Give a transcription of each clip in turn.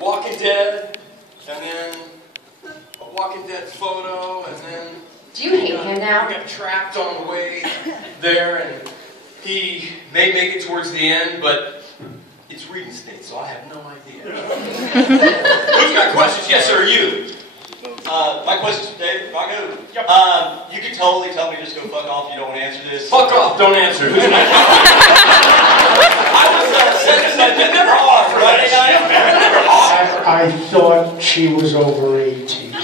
Walking Dead, and then a Walking Dead photo, and then... Do you hate him now? He got trapped on the way there, and he may make it towards the end, but it's reading state, so I have no idea. Who's got questions? Yes, sir, you. My question's for Dave. Rocco. Yep. You could totally tell me just go fuck off if you don't want to answer this. Fuck off, don't answer. Who's next? I was sentenced to never off Friday night. Never off. I thought she was over 18. I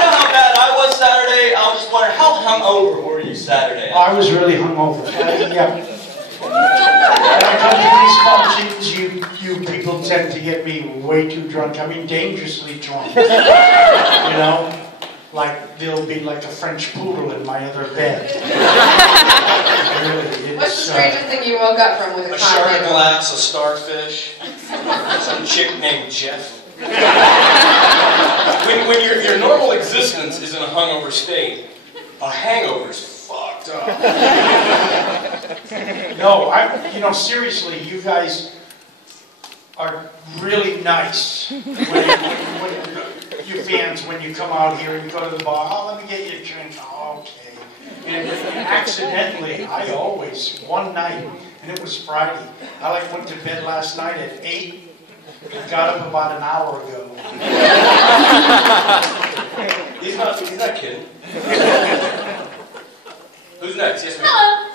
know how bad I was Saturday. I was just wondering, how hungover were you Saturday? I was really hungover. Yeah. When I come to these functions, you people tend to get me way too drunk. I mean, dangerously drunk. You know? Like, there'll be like a French poodle in my other bed. Really, what's the strangest thing you woke up from with a shard of glass, a starfish, some chick named Jeff. when your normal existence is in a hungover state, a hangover's fucked up. No, you know, seriously, you guys are really nice. You fans, when you come out here and you go to the bar, oh, let me get you a drink. Oh, okay. And accidentally, I always, one night, and it was Friday, I like went to bed last night at 8 and got up about an hour ago. He's not kidding. Who's next? Yes, ma'am. Hello.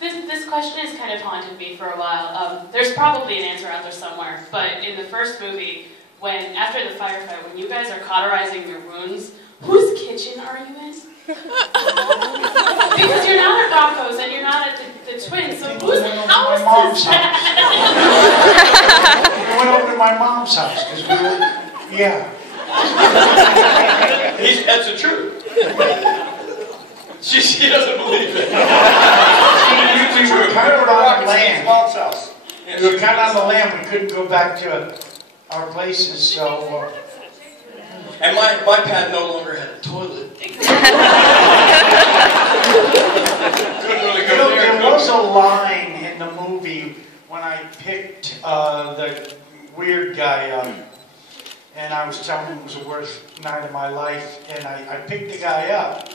This question has kind of haunted me for a while. There's probably an answer out there somewhere, but in the first movie, after the firefight, when you guys are cauterizing your wounds, whose kitchen are you in? Because you're not at Rocco's and you're not at the Twins, so whose house is that? We went over to my mom's house because we were, yeah. That's the truth. She doesn't believe it. We were kind of on the land. Mom's house. We were kind of on the land. We couldn't go back to our places, so... And my pad no longer had a toilet. You know, there was a line in the movie when I picked the weird guy up, and I was telling him it was the worst night of my life, and I picked the guy up,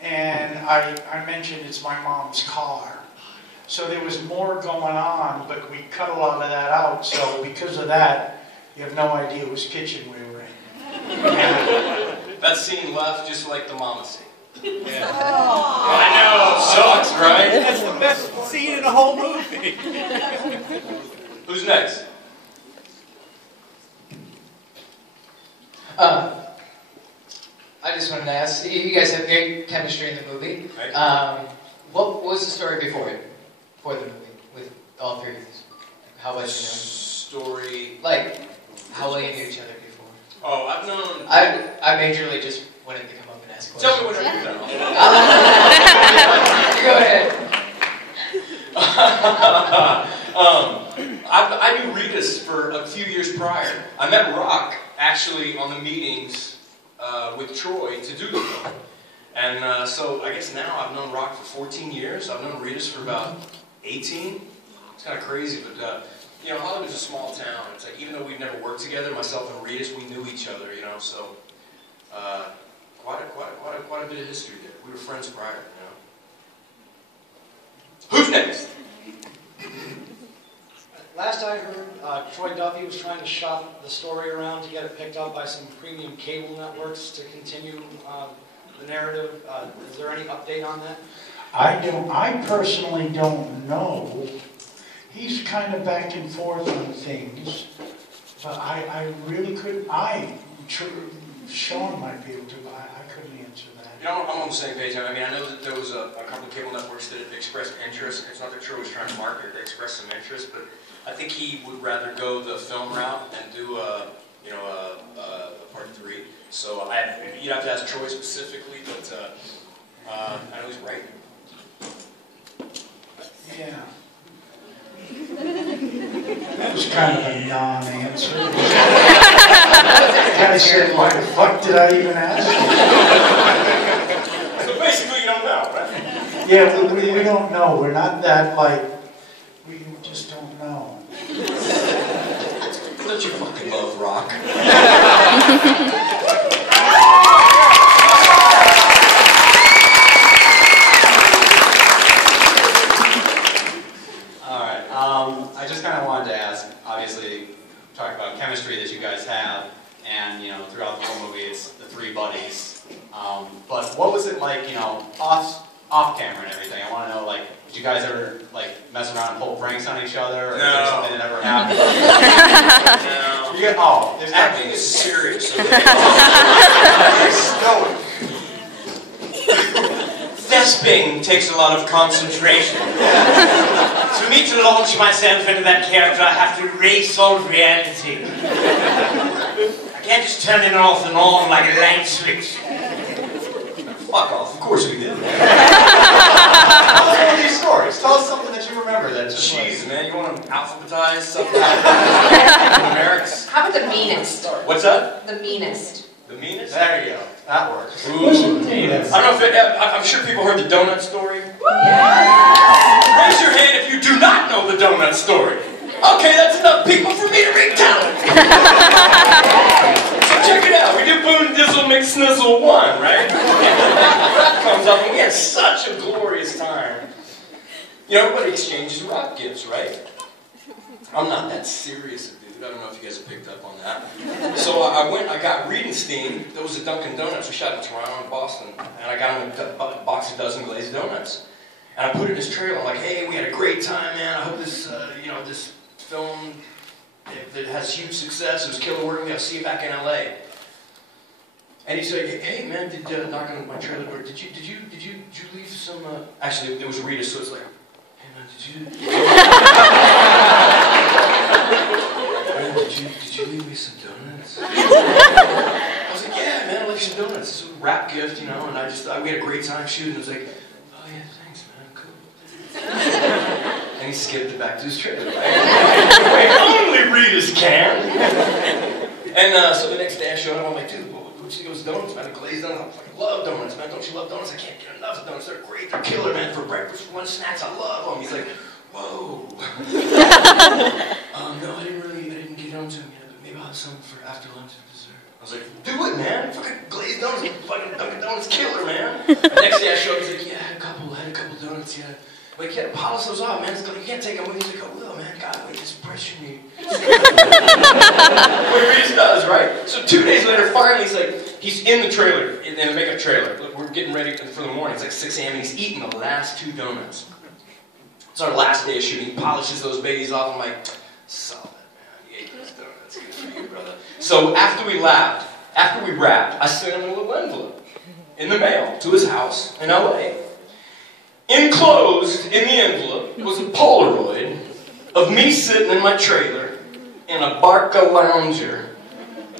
and I mentioned it's my mom's car. So there was more going on, but we cut a lot of that out, so because of that, you have no idea whose kitchen we were in. Yeah. That scene left just like the mama scene. Yeah. Oh. I know, it sucks, right? That's the best scene in the whole movie. Who's next? I just wanted to ask, you guys have great chemistry in the movie. Right. What was the story before the movie, with all three of you? How was it? Story... Like, how well you knew each other before? Oh, I've known... I majorly just wanted to come up and ask questions. Tell me what you've done. Go ahead. I knew Ritas for a few years prior. I met Rock, actually, on the meetings with Troy to do the film. And so I guess now I've known Rock for 14 years. I've known Ritas for about 18. It's kind of crazy, but you know, Hollywood's a small town. It's like, even though we've never worked together, myself and Ritas, we knew each other, you know, so quite a bit of history there. We were friends prior, you know. Who's next? Last I heard, Troy Duffy was trying to shop the story around to get it picked up by some premium cable networks to continue the narrative. Is there any update on that? I personally don't know. He's kind of back and forth on things, but I really couldn't. Sean might be able to, but I couldn't answer that. You know, I'm on the same page. I mean, I know that there was a couple of cable networks that expressed interest. It's not that Troy was trying to market it; they expressed some interest, but I think he would rather go the film route and do a part 3. So you'd have to ask Troy specifically, but I know he's right. Yeah. That was kind of a non-answer. I said, why the fuck did I even ask? So basically you don't know, right? Yeah, we don't know. We're not that, like, we Don't you fucking love rock? Alright, I just kind of wanted to ask, obviously, talk about chemistry that you guys have, and, you know, throughout the whole movie, it's the three buddies. But what was it like, you know, off camera and everything? I want to know, like, did you guys ever, like, mess around and pull pranks on each other? Or is there something that ever happened? No. You get, oh, This acting is serious. Stoic. Thesping takes a lot of concentration. For me to launch myself into that character, I have to erase all reality. I can't just turn it off and on like a light switch. Fuck off. Of course we did. Tell us one of these stories. Tell us something that you remember that's just Jeez, man, you want to alphabetize something? Numerics? How about the meanest? What's that? The meanest. The meanest? There you go. That works. Ooh. I don't know if I'm sure people heard the donut story. Raise your hand if you do not know the donut story. Okay, that's enough people for me to retell it. So check it out. We did Boondizzle McSnizzle 1, right? Rock comes up and we had such a glorious time. You know, everybody exchanges rock gifts, right? I'm not that serious a dude. I don't know if you guys have picked up on that. So I got Riedenstein. There was a Dunkin' Donuts. We shot in Toronto and Boston. And I got him a box of dozen glazed donuts. And I put it in his trailer. I'm like, hey, we had a great time, man. I hope this, this film, if it has huge success, it was killer working. I'll see you back in LA. And he's like, hey, man, knock on my trailer door. Did you leave some? Actually, it was Rita, so it's like, hey, man, did you leave me some donuts? I was like, yeah, man, I left you some donuts. It's a wrap gift, you know. And we had a great time shooting. I was like, oh yeah, thanks, man, cool. And he skipped it back to his trailer, right? Only Rita's can. And so the next day I showed up. I'm like, dude, what's those donuts, man? The glazed donuts. I fucking love donuts, man. Don't you love donuts? I can't get enough of donuts. They're great. They're killer, man. For breakfast, for lunch, snacks. I love them. He's like, whoa. No, I didn't get on to them yet, but maybe I'll have some for after lunch for dessert. I was like, do it, man. Fucking glazed donuts. Fucking Dunkin' Donuts killer, man. The next day I showed up. He's like, yeah, I had a couple donuts, yeah. Like, you gotta polish those off, man. You can't take them with you. He's like, oh, well, man. God, wait, this pressure me. What he just does, right? So 2 days later, finally, he's in the trailer, in the makeup trailer. Look, we're getting ready for the morning. It's like 6 a.m. and he's eating the last 2 donuts. It's our last day of shooting. He polishes those babies off. I'm like, solid, man. You ate those donuts. Good for you, brother. So after we wrapped, I sent him a little envelope in the mail to his house in LA. Enclosed in the envelope was a Polaroid of me sitting in my trailer in a Barca Lounger,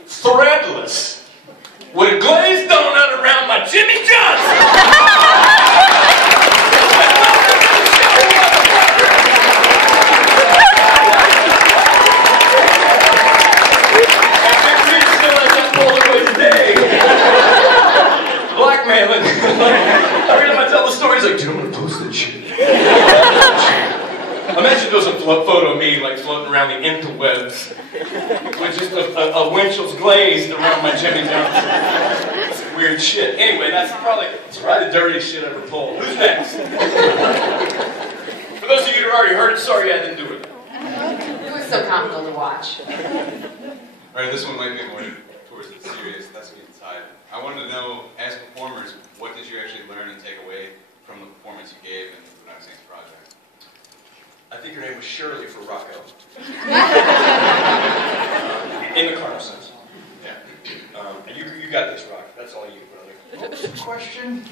threadless, with a glazed donut around my Jimmy Johnson. Blackmailing. Every time I tell the story, he's like, dude, I'm gonna post that shit. Imagine there was a photo of me like floating around the interwebs with just a Winchell's glazed around my Jimmy Johnson. It's weird shit. Anyway, it's probably the dirtiest shit I ever pulled. Who's next? For those of you who already heard it, sorry I didn't do it. It was so comical to watch. Alright, this one might be more towards the serious thespian side. I wanted to know, as performers, what did you actually learn and take away from the performance you gave in the Boondock Saints project? I think your name was Shirley for Rocco. In the carnal sense. Yeah. And you got this, Rock. That's all you, brother. What was the question?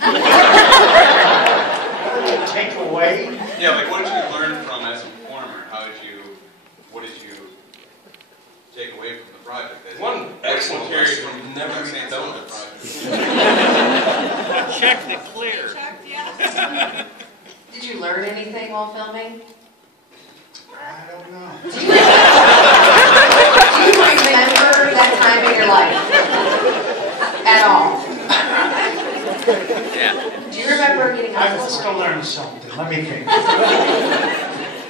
Take away? Yeah, like what did you learn from as a performer? What did you take away from the project? One excellent carried lesson. from Never Boondock eat Saints donuts. Checked it clear. Did you learn anything while filming? I don't know. Do you remember that time in your life? At all? Yeah. Do you remember getting I must have learned something. Let me think.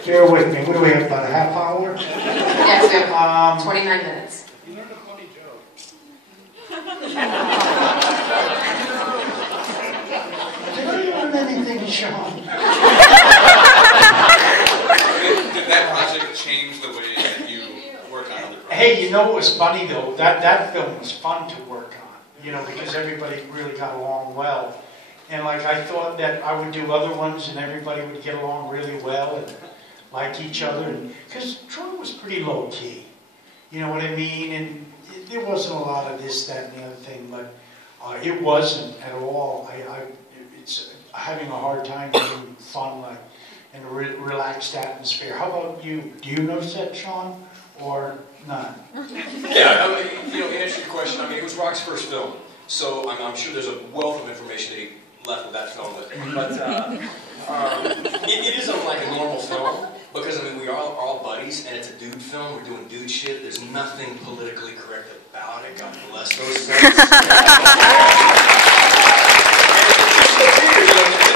Bear with me. What do we have, about a half hour? Yes, we have 29 minutes. You learned a funny joke. Did I learn anything, Sean? Did that project change the way that you work on other projects? Hey, you know what was funny though? That film was fun to work on, you know, because everybody really got along well. And like I thought that I would do other ones and everybody would get along really well and like each other. And because Troy was pretty low key, you know what I mean? And there wasn't a lot of this, that, and the other thing, but it wasn't at all. It's having a hard time doing fun, like in a relaxed atmosphere. How about you? Do you notice that, Sean, or not? Yeah, I mean, you know, in answer to your question, I mean, it was Rock's first film, so I'm sure there's a wealth of information that he left with that film with. But it is unlike a normal film, because, I mean, we are all buddies, and it's a dude film. We're doing dude shit. There's nothing politically correct about it. God bless those things.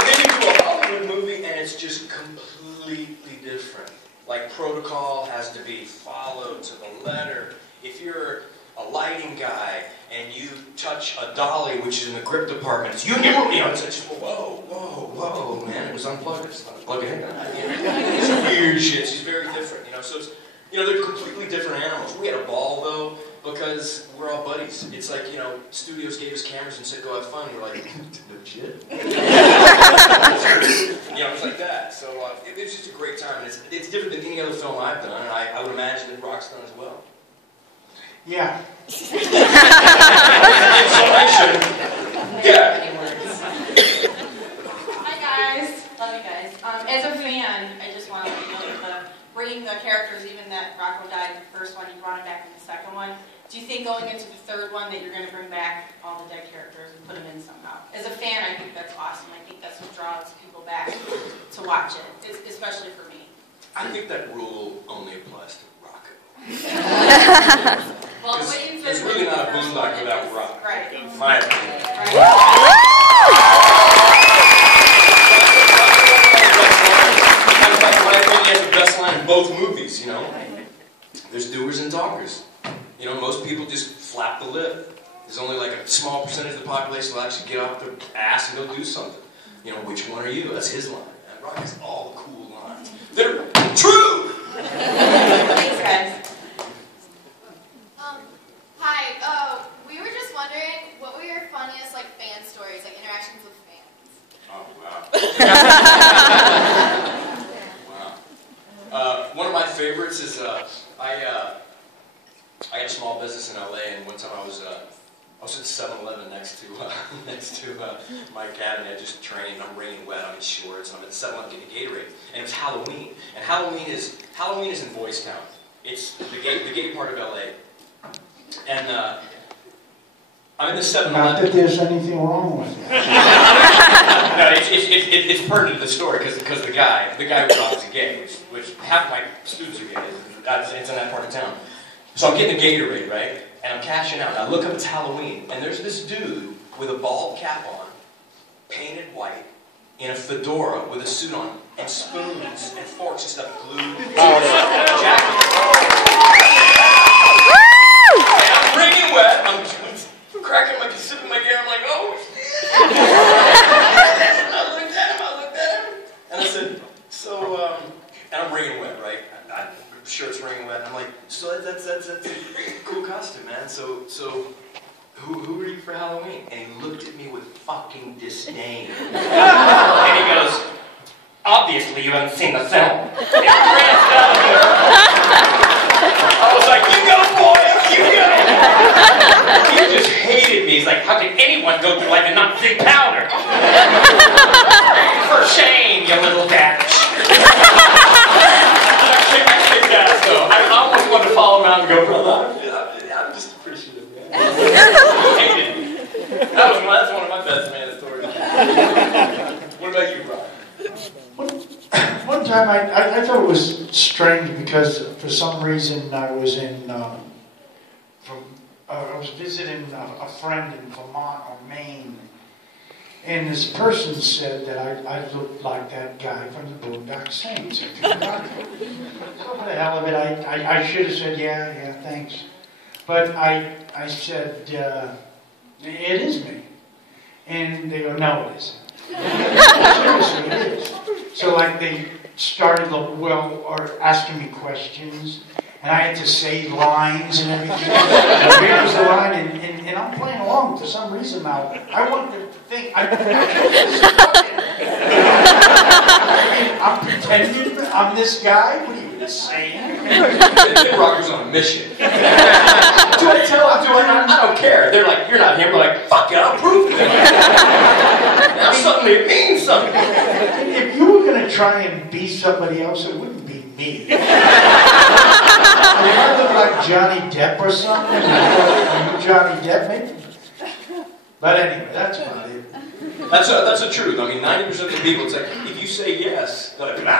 Then you do a Hollywood movie, and it's just completely different. Like, protocol has to be followed to the letter. If you're a lighting guy and you touch a dolly, which is in the grip department, it's you know, it's just whoa, man, it was unplugged. It's not plug it in. It's weird shit. She's very different, you know. So it's, you know, they're completely different animals. We had a ball though because we're all buddies. It's like, you know, studios gave us cameras and said go have fun. We're like, no shit. You know, it's like that. So it was just a great time. And it's different than any other film I've done, and I would imagine that Rock's done as well. Yeah. Yeah. Hi guys, love you guys. As a fan, I just want to let you know that bringing the characters, even that Rocco died in the first one, you brought him back in the second one. Do you think going into the third one that you're going to bring back all the dead characters and put them in somehow? As a fan, I think that's awesome. I think that's what draws people back to watch it, especially for me. I think that rule only applies to Rocco. Well, There's really not a Boondock without Rock. Right. My opinion. My opinion has the best line in both movies, you know. There's doers and talkers. You know, most people just flap the lip. There's only like a small percentage of the population will actually get off their ass and go do something. You know, which one are you? That's his line. And Rock has all the cool lines. They're true! Thanks, guys. Hi, we were just wondering, what were your funniest, like, fan stories, like, interactions with fans? Oh, wow. Wow. One of my favorites is, I got a small business in LA, and one time I was at 7-Eleven next to my academy. I just trained, I'm raining wet, I'm in shorts, and I'm at 7-Eleven getting Gatorade. And it was Halloween. And Halloween is in Boys Town. It's the gay part of LA. And I'm in the 7-Eleven. Not that there's anything wrong with it. No, it's pertinent to the story because the guy was obviously gay, which half my students are gay. It's in that part of town. So I'm getting a Gatorade, right? And I'm cashing out. And I look up, it's Halloween, and there's this dude with a bald cap on, painted white, in a fedora with a suit on, and spoons and forks and stuff glued to his jacket. And I'm wringing wet. I'm cracking my, sipping my beer. I'm like, oh shit! I looked at him, and I said, so, and I'm wringing wet, right? Shirt's wringing wet. I'm like, so that's a cool costume, man. So who are you for Halloween? And he looked at me with fucking disdain. And he goes, obviously you haven't seen the film. I was like, you go, boy, you go. He just hated me. He's like, how can anyone go through life and not see powder? For shame, you little bitch. So I almost wanted to follow around and go, brother, I'm just appreciative, man. Hated me. That's one of my best man stories. What about you, Brian? One time I thought it was strange because for some reason I was I was visiting a friend in Vermont or Maine, And this person said that I looked like that guy from the Boondock Saints. So for the hell of it, I should have said, yeah, thanks. But I said, it is me. And they go, no, it isn't. Seriously, it is. So like they started, asking me questions. And I had to say lines and everything. And here was the line, and I'm playing along for some reason now. I want them to think I'm pretending I'm this guy. What are you saying? Rocker's on a mission. Do I tell them? Do I not? I don't care. They're like, you're not him. We're like, fuck it, I'll prove it. Now suddenly it means something. If you were going to try and be somebody else, it wouldn't be me. I look like Johnny Depp or something. Are you Johnny Depp, maybe? But anyway, that's about it. That's the truth. I mean, 90% of the people, it's like, if you say yes, they're like, nah.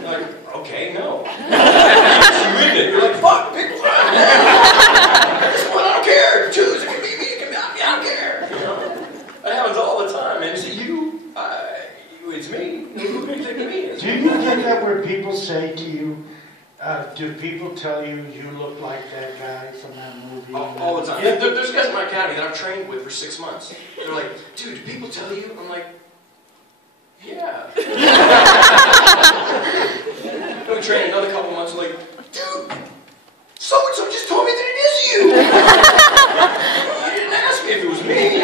They're like, okay, no. You're in it. You're like, fuck, pick one. At this point, I don't care. Choose. It can be me. It can be me. I don't care. You know? That happens all the time. And is it you? It's me. Who do you think it is? Do you get that where people say to you, do people tell you you look like that guy from that movie? All the time. Yeah, there's guys in my academy that I've trained with for 6 months. They're like, dude, do people tell you? I'm like, yeah. Then we train another couple months, like, dude, so-and-so just told me that it is you. You didn't ask me if it was me.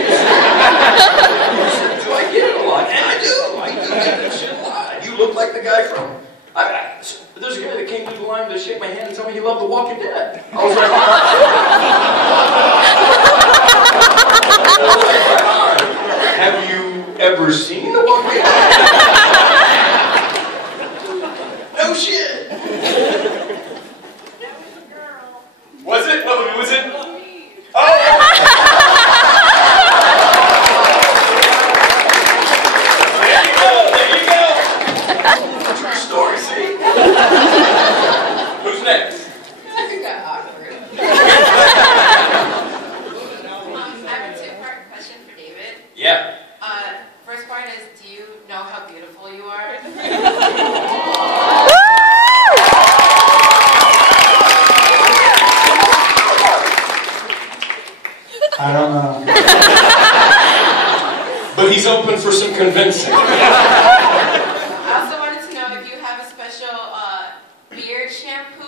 Do I get it a lot? And I do. I do get that shit a lot. You look like the guy from... There's a guy that came through the line to shake my hand and tell me he loved The Walking Dead. I was like, have you ever seen The Walking Dead? No shit. Was it? Who was it? Oh! There you go. True story, see? Who's next? I think got awkward. I have a two-part question for David. Yeah. First part is, do you know how beautiful you are? I don't know. But he's open for some convincing. I also wanted to know if you have a special beard shampoo.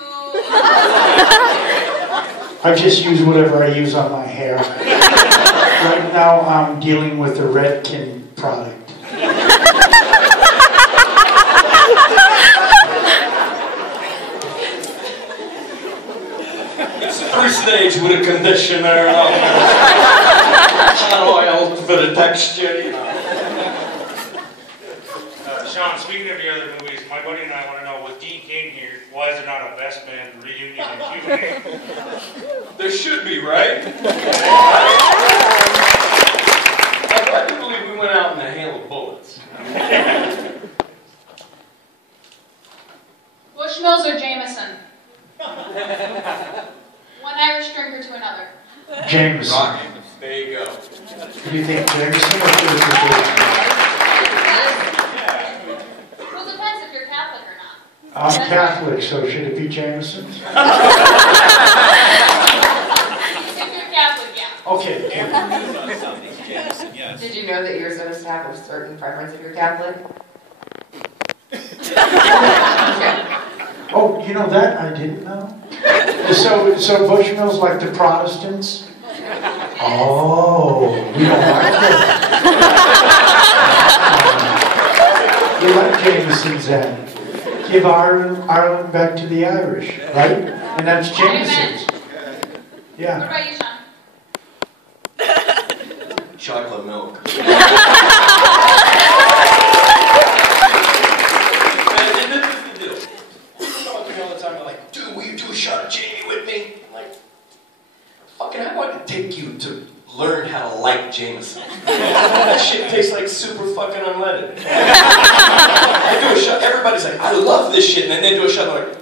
I just use whatever I use on my hair. Right now I'm dealing with the Redken product. It's 3-stage with a conditioner, hot oil for the texture, you know. Sean, speaking of your other movies, my buddy and I want to know, with Dean King here, why is there not a best man reunion in Q&A? There should be, right? I do believe we went out in a hail of bullets. Bushmills or Jameson? One Irish drinker to another. Jameson. Rocky. There you go. Do you think Jameson or Jameson? Well, it depends if you're Catholic or not. I'm Catholic, so should it be Jameson? If you're Catholic, yeah. Okay. Jameson, yes. Did you know that you're supposed to have a certain preference if you're Catholic? Oh, you know that? I didn't know. So Bushmills like the Protestants? Oh, we don't like that. You like Jameson's then. Give Ireland back to the Irish, right? And that's Jameson's. What Yeah. about you, Sean? Chocolate milk. Dude, will you do a shot of Jamie with me? I'm like, fucking, how do I take you to learn how to like Jameson? That shit tastes like super fucking unleaded. I do a shot, everybody's like, I love this shit, and then they do a shot, and they're like,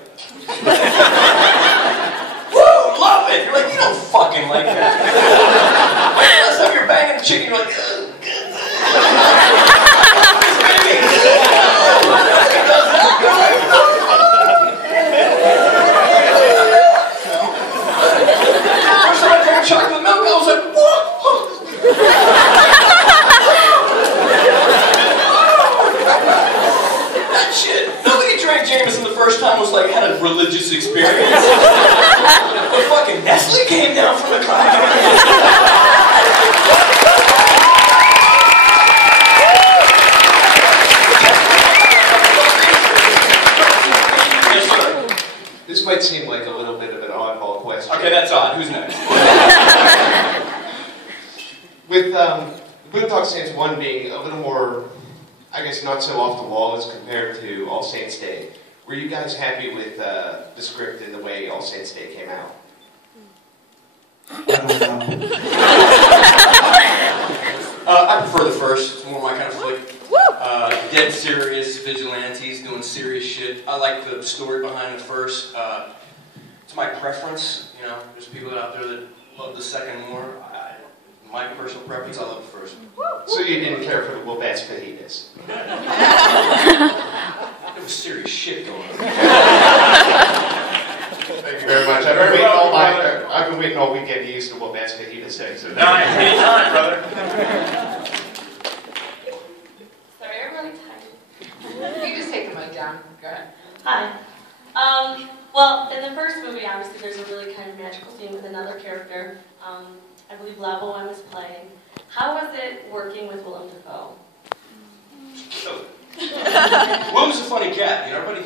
woo, love it! You're like, you don't fucking like that. Last time you're banging the chicken, you're like, ugh. First time I drank chocolate milk, I was like, what? That shit. Nobody drank Jameson the first time was like, had a religious experience. The fucking Nestle came down from the cloud. Yes, sir. This might seem like a little bit of an oddball question. Okay, that's odd. Who's next? With Boondock Saints 1 being a little more, I guess, not so off the wall as compared to All Saints Day, were you guys happy with the script and the way All Saints Day came out? I prefer the first. It's more my kind of flick. Dead serious vigilantes doing serious shit. I like the story behind the first. It's my preference. You know, there's people out there that love the second more. My personal preference, I love the first. So you didn't care for the Wobat's fajitas? There was serious shit going on. Thank you very much. I've been waiting all weekend to use the Wobat's fajitas thing. So anytime, brother. Sorry, I'm really tired. You just take the mic down. Go ahead. Hi. Well, in the first movie, obviously, there's a really kind of magical scene with another character. I believe La Boheme is playing. How was it working with Willem Dafoe? Willem's a funny cat. You know, everybody